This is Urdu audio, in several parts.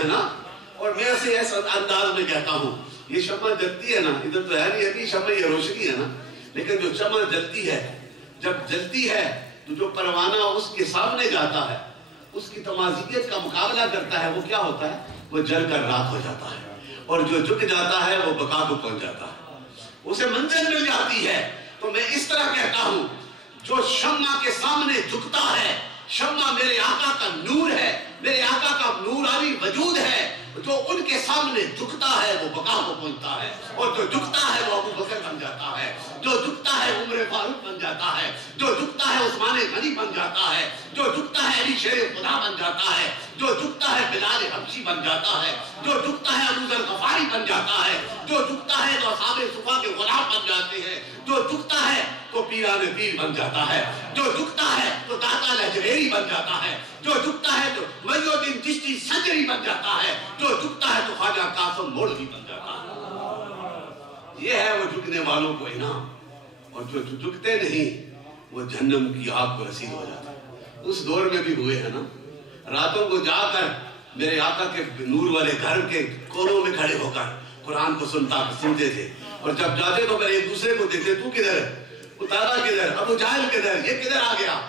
ہیں نا. اور میں اسے ایسا انداز میں کہتا ہوں, یہ شمع جلتی ہے نا, ادھر تو ہے نہیں شمع, یہ روشنی ہے نا, لیکن جو شمع جلتی ہے, جب جلتی ہے تو جو پروانہ اس کے سامنے جاتا ہے, اس کی تمازیت کا مقابلہ کرتا ہے, وہ کیا ہوتا ہے, وہ جل کر راکھ ہو جاتا ہے. اور جو جھک جاتا ہے وہ بقا کو پہنچ جاتا ہے, اسے منزل مل جاتی ہے. تو میں اس طرح کہتا ہوں, جو شمع کے سامنے جھکتا ہے, شمع میرے آقا کا نور ہے, میرے آقا کا نورانی وجود ہے, جو ان کے سامنے جھکتا ہے وہ بقا کو پہنچتا ہے, اور جو جھکتا ہے وہ ابو بکر بن جاتا ہے, جو جھکتا ہے عمر فاروق بن جاتا ہے, جو جھکتا ہے عثمان غنی بن جاتا ہے, جو جھکتا ہے علی شیر خدا بن جاتا ہے, جو جھکتا ہے بلال حبشی بن جاتا ہے, جو جھکتا ہے ابو ذر غفاری بن جاتا ہے, جو جھکتا ہے تو اصحاب صفا کے غلام بن جاتے ہیں, جو جھکتا ہے تو پیران پیر بن جاتا ہے, جو جھکتا ہے تو داتا لجریری بن جاتا ہے, جو جھکتا ہے تو معین الدین چشتی سنجری بن جاتا ہے, جو جھکتا ہے تو خواجہ قاسم مولوی بن جاتا ہے. یہ ہے وہ جھکنے والوں کو انعام, اور جو جھکتے نہیں وہ جہنم کی آگ کو رسید ہو جاتا ہے. اس دور میں بھی ہوئے ہیں نا, راتوں کو جا کر میرے آقا کے نور والے گھر کے کونوں میں کھڑے ہو کر قرآن کو سنتے تھے, اور جب جاتے تو پھر ایک دوسرے کو دیکھتے, تو کدھر ہے, اتارا کدھر, ابو جہل کدھر, یہ کدھر آ گیا,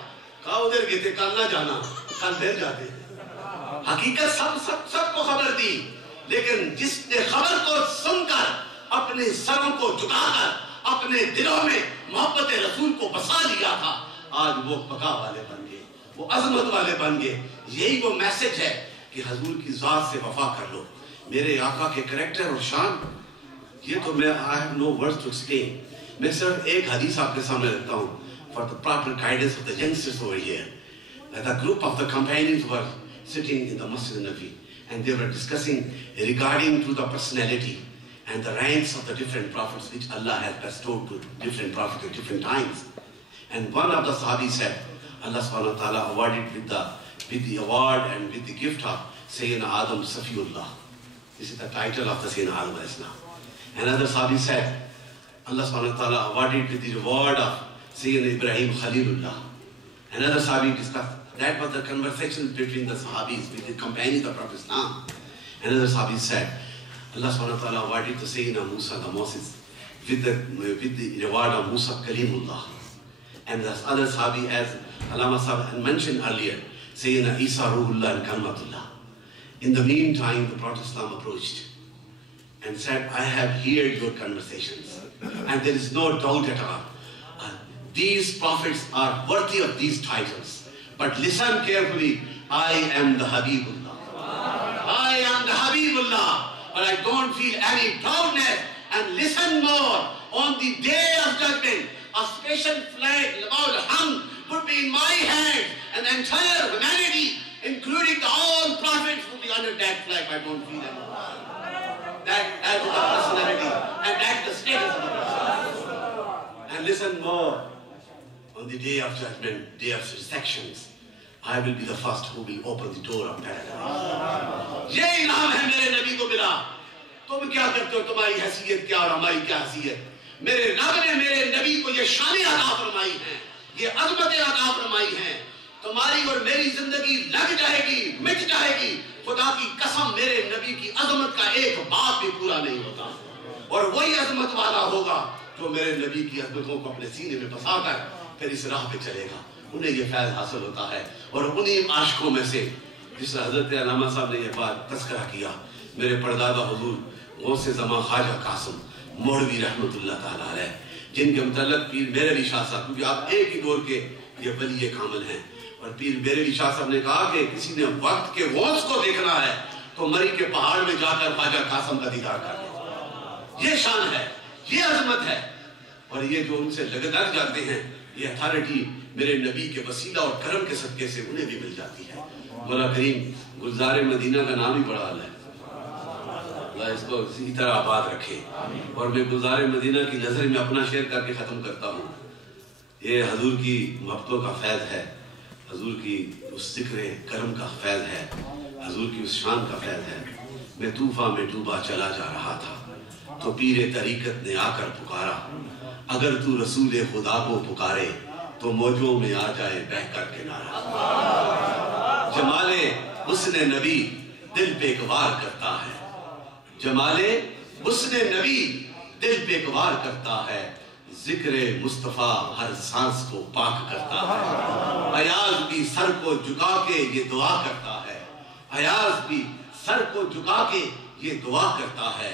کہا ادھر گئے تھے, کل نہ جانا, کل پھر جاتے. حقیقت سب کو خبر دی, لیکن جس نے خبر کو سن کر اپنے سروں کو جھکا کر اپنے دلوں میں محبت رسول کو بسا لیا تھا, آج وہ بقا والے بن گئے, وہ عظمت والے بن گئے. یہی وہ میسج ہے کہ حضور کی ذات سے وفا کر لو. میرے آقا کے کریکٹر اور شان, یہ تو میں I have no words to explain. میں صرف ایک حدیث آپ کے سامنے رکھتا ہوں for the proper guidance of the youngsters over here. The group of the companions were sitting in the Masjid Nabi, and they were discussing regarding to the personality and the ranks of the different prophets which Allah has bestowed to different prophets at different times. And one of the Sahabis said, Allah subhanahu wa ta'ala awarded with the award and with the gift of Sayyidina Adam Safiullah. This is the title of the Sayyidina Adam alayhi salam. Another Sahabi said, Allah subhanahu wa ta'ala awarded with the reward of Sayyidina Ibrahim Khalilullah. Another Sahabi discussed, that was the conversation between the Sahabis, with the companions of Prophet Islam. Another Sahabi said, Allah subhanahu wa ta'ala awarded to Sayyidina Musa the Moses with the reward of Musa Kalimullah. And the other Sahabi, as Allama Sahib mentioned earlier, Sayyidina Isa Ruhullah and Kalmatullah. In the meantime, the Prophet Islam approached and said, I have heard your conversations, and there is no doubt at all. These prophets are worthy of these titles. But listen carefully, I am the Habibullah. I am the Habibullah, but I don't feel any proudness. And listen more, on the day of judgment, a special flag, Labaul Hamd, would be in my hand, and the entire humanity, including all prophets, will be under that flag. I don't feel any. That is the personality, and that's the status of the person. And listen more, on the day of judgment, day of sections, I will be the first who will open the door of paradise. یہ انعام ہے میرے نبی کو ملا. تم کیا کرتے ہو, تمہاری حیثیت کیا اور ہماری کیا حیثیت. میرے رب نے میرے نبی کو یہ شانیں عطا فرمائی ہیں, یہ عظمتیں عطا فرمائی ہیں. تمہاری اور میری زندگی لگ جائے گی, مٹ جائے گی, خدا کی قسم میرے نبی کی عظمت کا ایک بات بھی پورا نہیں ہوتا. اور وہی عظمت والا ہوگا جو میرے نبی کی عظمتوں کو اپنے سینے میں بسا کر پھر اس راہ پہ چلے گا. انہیں یہ فیض حاصل ہوتا ہے. اور انہی عاشقوں میں سے جس حضرت علامہ صاحب نے یہ بات تذکرہ کیا, میرے پردادا حضور غوث زمان خواجہ قاسم مولوی رحمت اللہ تعالیٰ علیہ, جن کے متعلق پیر میرعلی شاہ صاحب, کیونکہ آپ ایک ہی دور کے یہ ولی کامل ہیں, اور پیر میرعلی شاہ صاحب نے کہا کہ کسی نے وقت کے غوث کو دیکھنا ہے تو مری کے پہاڑ میں جا کر خواجہ قاسم کا دیدار کر لے. یہ شان ہے, یہ عظمت ہے. اور یہ جو ان سے لگ جاتے ہیں, یہ اتھارٹی میرے نبی کے وسیلہ اور کرم کے صدقے سے انہیں بھی مل جاتی ہے. مولا کریم گلزار مدینہ کا نام ہی بڑا اعلیٰ ہے, اللہ اس کو اسی طرح آباد رکھے. اور میں گلزار مدینہ کی نظر میں اپنا شعر کر کے ختم کرتا ہوں. یہ حضور کی محبتوں کا فیض ہے, حضور کی اس ذکر کرم کا فیض ہے, حضور کی اس شان کا فیض ہے. میں طوفان میں ڈوبا چلا جا رہا تھا تو پیر طریقت نے آ کر پکارا, اگر تو رسول خدا کو پکارے تو موجوں میں آ جائے بہہ کر کنارہ. جمال حسن نبی دل پہ اقبال کرتا ہے، جمال حسن نبی دل پہ اقبال کرتا ہے، ذکر مصطفیٰ ہر سانس کو پاک کرتا ہے، ایاز بھی سر کو جھکا کے یہ دعا کرتا ہے، ایاز بھی سر کو جھکا کے یہ دعا کرتا ہے،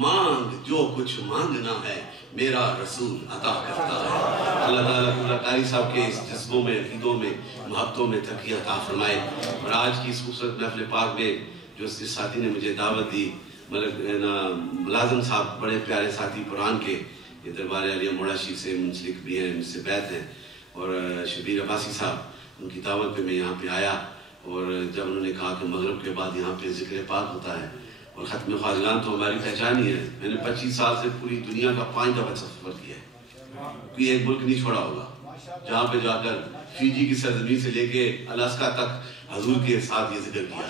مانگ جو کچھ مانگنا ہے میرا رسول عطا کرتا ہے۔ اللہ تعالیٰ قاری صاحب کے اس جذبوں میں، عقیدوں میں، محبتوں میں ترقی عطا فرمائے۔ اور آج کی اس خوبصورت محفل پاک میں جو اس ساتھی نے مجھے دعوت دی، ملازم صاحب بڑے پیارے ساتھی قرآن کے، یہ دربار عالیہ موڑاشی سے منسلک بھی ہیں، مجھ سے بیعت ہیں، اور شبیر عباسی صاحب، ان کی دعوت پہ میں یہاں پہ آیا، اور جب انہوں نے کہا کہ مغرب کے بعد یہاں پہ ذکر پاک ہوتا ہے اور ختم خواجگان تو ہماری پہچان ہی ہے، میں نے 25 سال سے پوری دنیا کا 5 دفعہ سفر کیا ہے، کوئی ایک ملک نہیں چھوڑا ہوگا، جہاں پہ جا کر فیجی کی سرزمین سے لے کے الاسکا تک حضور کے ساتھ یہ ذکر کیا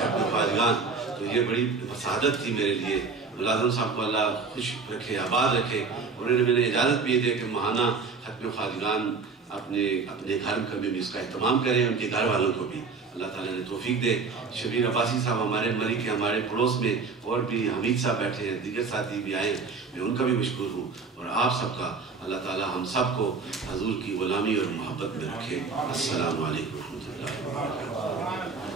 ختم خواجگان، تو یہ بڑی سعادت تھی میرے لیے۔ ملازم صاحب کو اللہ خوش رکھے، آباد رکھے، انہوں نے میں نے اجازت بھی دی کہ ماہانہ ختم خواجگان اپنے گھر میں بھی اس کا اہتمام کریں، ان کے گھر والوں کو بھی اللہ تعالیٰ نے توفیق دے۔ شبیر عباسی صاحب ہمارے مری کے ہمارے پڑوس میں، اور بھی حمید صاحب بیٹھے ہیں، دیگر ساتھی بھی آئے ہیں، میں ان کا بھی مشکور ہوں، اور آپ سب کا اللہ تعالیٰ ہم سب کو حضور کی غلامی اور محبت میں رکھے۔ السلام علیکم ورحمۃ اللہ وبرکاتہ۔